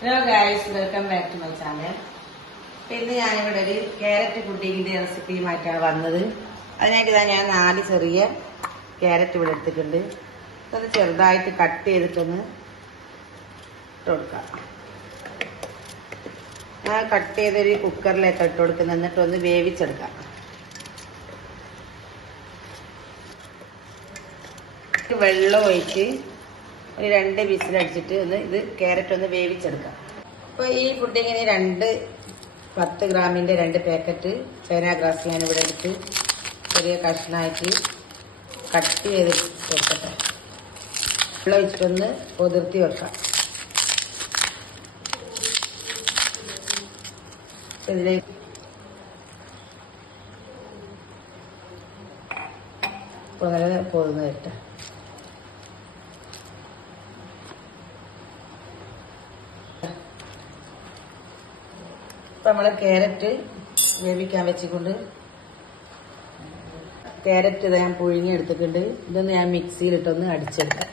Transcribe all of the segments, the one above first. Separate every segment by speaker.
Speaker 1: Hello guys welcome back to my channel ഇന്ന് ഞാനിവിടെ ഒരു ക്യാരറ്റ് പുഡിങ്ങിന്റെ റെസിപ്പിയുമായിട്ടാണ് വന്നത്. അതിനായിട്ട് ഇതാ ഞാൻ നാല് ചെറിയ ക്യാരറ്റ് ഇവിടെ എടുത്തിട്ടുണ്ട്. അതൊന്ന് ചെറുതായിട്ട് കട്ട് ചെയ്തിട്ടൊന്ന് ഇട്ട് കൊടുക്കാം. ഞാൻ കട്ട് ചെയ്തൊരു കുക്കറിലേക്ക് ഇട്ട് കൊടുക്കുന്നത്. എന്നിട്ടൊന്ന് വേവിച്ചെടുക്കാം. വെള്ളം ഒഴിച്ച് ഒരു രണ്ട് വിസിലടിച്ചിട്ട് ഒന്ന് ഇത് ക്യാരറ്റ് ഒന്ന് വേവിച്ചെടുക്കാം. അപ്പോൾ ഈ പുഡിങ്ങിന് രണ്ട് പത്ത് ഗ്രാമിന്റെ രണ്ട് പാക്കറ്റ് ചൈന ഗ്രാസ് ഞാൻ ഇവിടെ എടുത്ത് ചെറിയ കഷ്ണമായിട്ട് കട്ട് ചെയ്ത് വെക്കട്ടെ. വെള്ളം വെച്ചിട്ടൊന്ന് പൊതിർത്തി വെക്കാം. ഇതിലേക്ക് പൊതുന്ന് ഇപ്പൊ നമ്മൾ ക്യാരറ്റ് വേവിക്കാൻ വെച്ചിട്ടുണ്ട്. ക്യാരറ്റ് ഞാൻ പുഴുങ്ങി എടുത്തിട്ടുണ്ട് ഇതൊന്ന് ഞാൻ മിക്സിയിലിട്ടൊന്ന് അടിച്ചെടുക്കാം.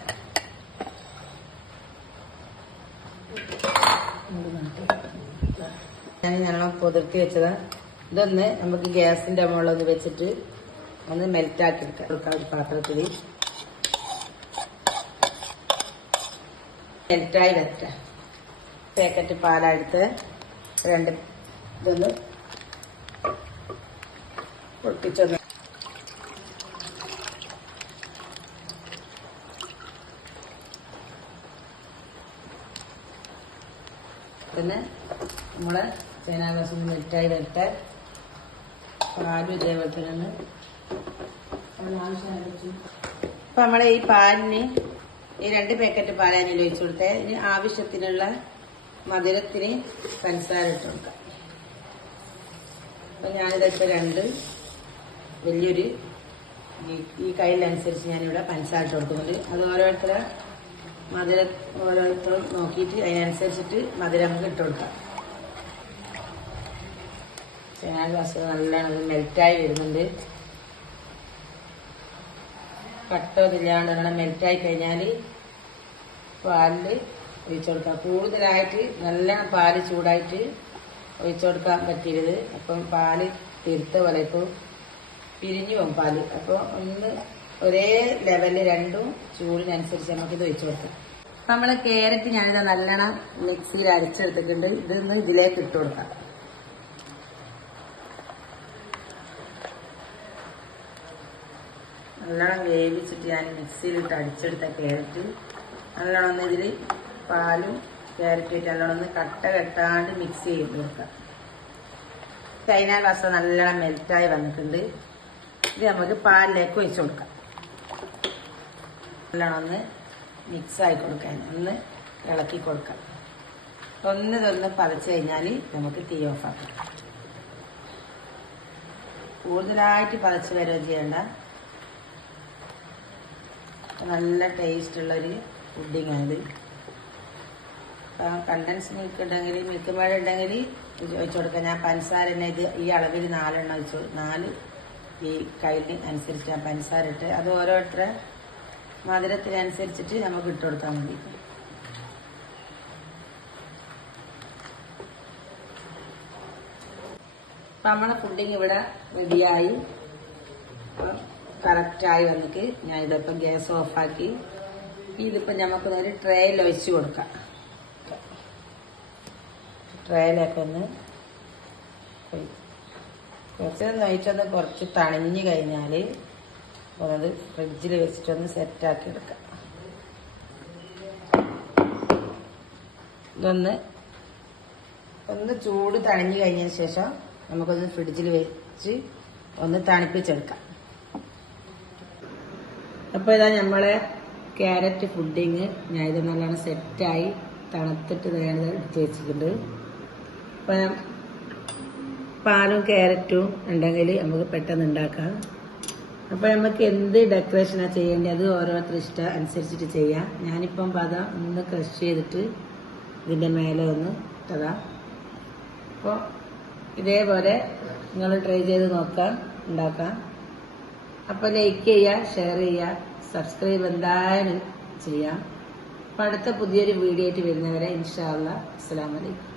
Speaker 1: ഞാൻ ഞങ്ങൾ പൊതിർത്തി വെച്ചതാ. ഇതൊന്ന് നമുക്ക് ഗ്യാസിന്റെ മുകളിലൊന്ന് വെച്ചിട്ട് ഒന്ന് മെൽറ്റാക്കി എടുക്കാം ഒരു പാത്രത്തിൽ മെൽറ്റായി വരട്ടെ. പാക്കറ്റ് പാലെടുത്ത് രണ്ട് ഇതൊന്ന് പൊട്ടിച്ചൊന്ന്. പിന്നെ നമ്മളെ ചേനാകാശം മിറ്റായി വരട്ടെ. പാലും ഇതേപോലെ തന്നെ അപ്പൊ നമ്മളെ ഈ പാലിന് ഈ രണ്ട് പാക്കറ്റ് പാലാനിൽ ഒഴിച്ചു കൊടുത്തേ. ഇനി ആവശ്യത്തിനുള്ള മധുരത്തിന് പഞ്ചസാര ഇട്ട് കൊടുക്കാം. ഞാനിതൊക്കെ രണ്ട്. വലിയൊരു ഈ- കയ്യിലനുസരിച്ച് ഞാനിവിടെ പഞ്ചസാര കൊടുക്കുന്നുണ്ട്. അത് ഓരോരുത്തരെ മധുരം ഓരോരുത്തരും നോക്കിയിട്ട് അതിനനുസരിച്ചിട്ട് മധുരം നമുക്ക് ഇട്ട് കൊടുക്കാം. ചേന ഗ്ലാസ് നല്ലോണം മെൽറ്റായി വരുന്നുണ്ട്. കട്ടതില്ലാണ്ട് നല്ലോണം മെൽറ്റായി കഴിഞ്ഞാൽ പാലിൽ ഒഴിച്ചു കൊടുക്കാം. കൂടുതലായിട്ട് നല്ല പാൽ ചൂടായിട്ട് ഒഴിച്ചു കൊടുക്കാൻ പറ്റരുത് അപ്പം പാൽ തീർത്ത പോലെ ഇപ്പോൾ പിരിഞ്ഞു പോകും പാൽ. അപ്പോൾ ഒന്ന് ഒരേ ലെവലിൽ രണ്ടും ചൂടിനനുസരിച്ച് നമുക്കിത് ഒഴിച്ചു കൊടുക്കാം. നമ്മൾ ക്യാരറ്റ് ഞാനിത് നല്ലോണം മിക്സിയിൽ അരച്ചെടുത്തിട്ടുണ്ട്. ഇതൊന്ന് ഇതിലേക്ക് ഇട്ട് കൊടുക്കാം. നല്ലോണം വേവിച്ചിട്ട് ഞാൻ മിക്സിയിലിട്ട് അടിച്ചെടുത്ത ക്യാരറ്റ് നല്ലോണം ഒന്ന് ഇതിൽ പാലും ക്യാരറ്റും ഇട്ട് ഒന്ന് കട്ട കെട്ടാണ്ട് മിക്സ് ചെയ്ത് കൊടുക്കാം. ചൈന വസ നല്ലോണം മെൽറ്റായി വന്നിട്ടുണ്ട്. ഇത് നമുക്ക് പാലിലേക്ക് ഒഴിച്ചു കൊടുക്കാം. നല്ലോണം ഒന്ന് മിക്സ് ആയി കൊടുക്കാൻ ഒന്ന് ഇളക്കി കൊടുക്കാം. ഒന്ന് ഇതൊന്ന് പതച്ച് കഴിഞ്ഞാൽ നമുക്ക് തീ ഓഫ് ആക്കാം. കൂടുതലായിട്ട് പതച്ച് വരികയും ചെയ്യണ്ട. നല്ല ടേസ്റ്റ് ഉള്ളൊരു പുഡിങ്ങാണിത് കണ്ടൻസ് മിൽക്ക് ഉണ്ടെങ്കിൽ മിൽക്ക് മേട ഉണ്ടെങ്കിൽ ഒഴിച്ചു കൊടുക്കാം. ഞാൻ പഞ്ചസാര തന്നെ ഇത് ഈ അളവിൽ നാലെണ്ണം ഒഴിച്ചു നാല് ഈ കയ്യിൽ അനുസരിച്ച് ഞാൻ പഞ്ചസാര ഇട്ട്. അത് ഓരോരുത്തരെ മധുരത്തിനനുസരിച്ചിട്ട് നമുക്ക് ഇട്ട് കൊടുത്താൽ മതി. നമ്മളെ പുഡിങ് ഇവിടെ റെഡിയായി കറക്റ്റായി വന്നിട്ട് ഞാൻ ഇതിപ്പം ഗ്യാസ് ഓഫാക്കി. ഇതിപ്പോൾ നമുക്ക് ഒരു ട്രേയിൽ ഒഴിച്ച് കൊടുക്കാം. ട്രേയിലൊക്കെ ഒന്ന് കുറച്ച് നയിച്ചൊന്ന് കുറച്ച് തണിഞ്ഞ് കഴിഞ്ഞാൽ അത് ഫ്രിഡ്ജിൽ വെച്ചിട്ടൊന്ന് സെറ്റാക്കി എടുക്കാം. ഇതൊന്ന് ഒന്ന് ചൂട് തണിഞ്ഞ് കഴിഞ്ഞതിന് ശേഷം നമുക്കൊന്ന് ഫ്രിഡ്ജിൽ വെച്ച് ഒന്ന് തണുപ്പിച്ചെടുക്കാം. അപ്പോൾ ഇതാ നമ്മളെ ക്യാരറ്റ് പുഡിങ്. ഞാൻ ഇത് നല്ലോണം സെറ്റായി തണുത്തിട്ട് ഞാൻ എടുത്ത് വെച്ചിട്ടുണ്ട്. പാലും ക്യാരറ്റും ഉണ്ടെങ്കിൽ നമുക്ക് പെട്ടെന്ന് ഉണ്ടാക്കാം. അപ്പോൾ നമുക്ക് എന്ത് ഡെക്കറേഷനാണ് ചെയ്യേണ്ടത് അത് ഓരോരുത്തർ ഇഷ്ടം അനുസരിച്ചിട്ട് ചെയ്യാം. ഞാനിപ്പം പത ഒന്ന് ക്രഷ് ചെയ്തിട്ട് ഇതിന്റെ മേലെ ഒന്ന് ഇട്ടതാ. അപ്പോൾ ഇതേപോലെ നിങ്ങൾ ട്രൈ ചെയ്ത് നോക്കാം ഉണ്ടാക്കാം. അപ്പോൾ ലൈക്ക് ചെയ്യുക ഷെയർ ചെയ്യുക സബ്സ്ക്രൈബ് എന്തായാലും ചെയ്യാം. അപ്പൊ അടുത്ത പുതിയൊരു വീഡിയോ ആയിട്ട് വരുന്നവരെ ഇൻഷാല്ല അസ്സാം അലൈക്കും.